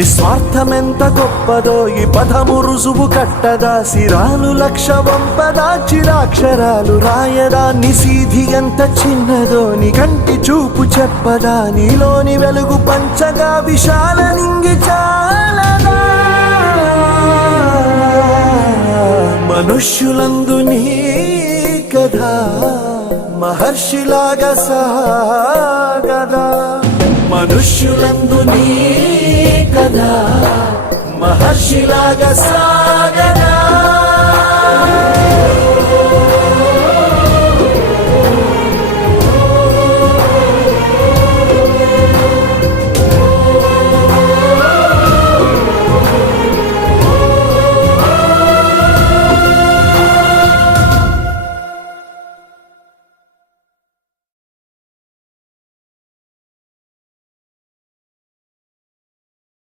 నిస్వార్థమెంత గొప్పదో ఈ పదము రుజువు కట్టదా, సిరాలు లక్ష వంపదా, చిరాక్షరాలు రాయదా, నిసీధి ఎంత చిన్నదో నీ కంటి చూపు చెప్పదా, నీలోని వెలుగు పంచగా విశాల నింగి చాలదా. మనుష్యులందు నీ కథ మహర్షిలాగా సాగదా, మనుష్యులందు నీ కథ మహర్షిలాగా సాగదా.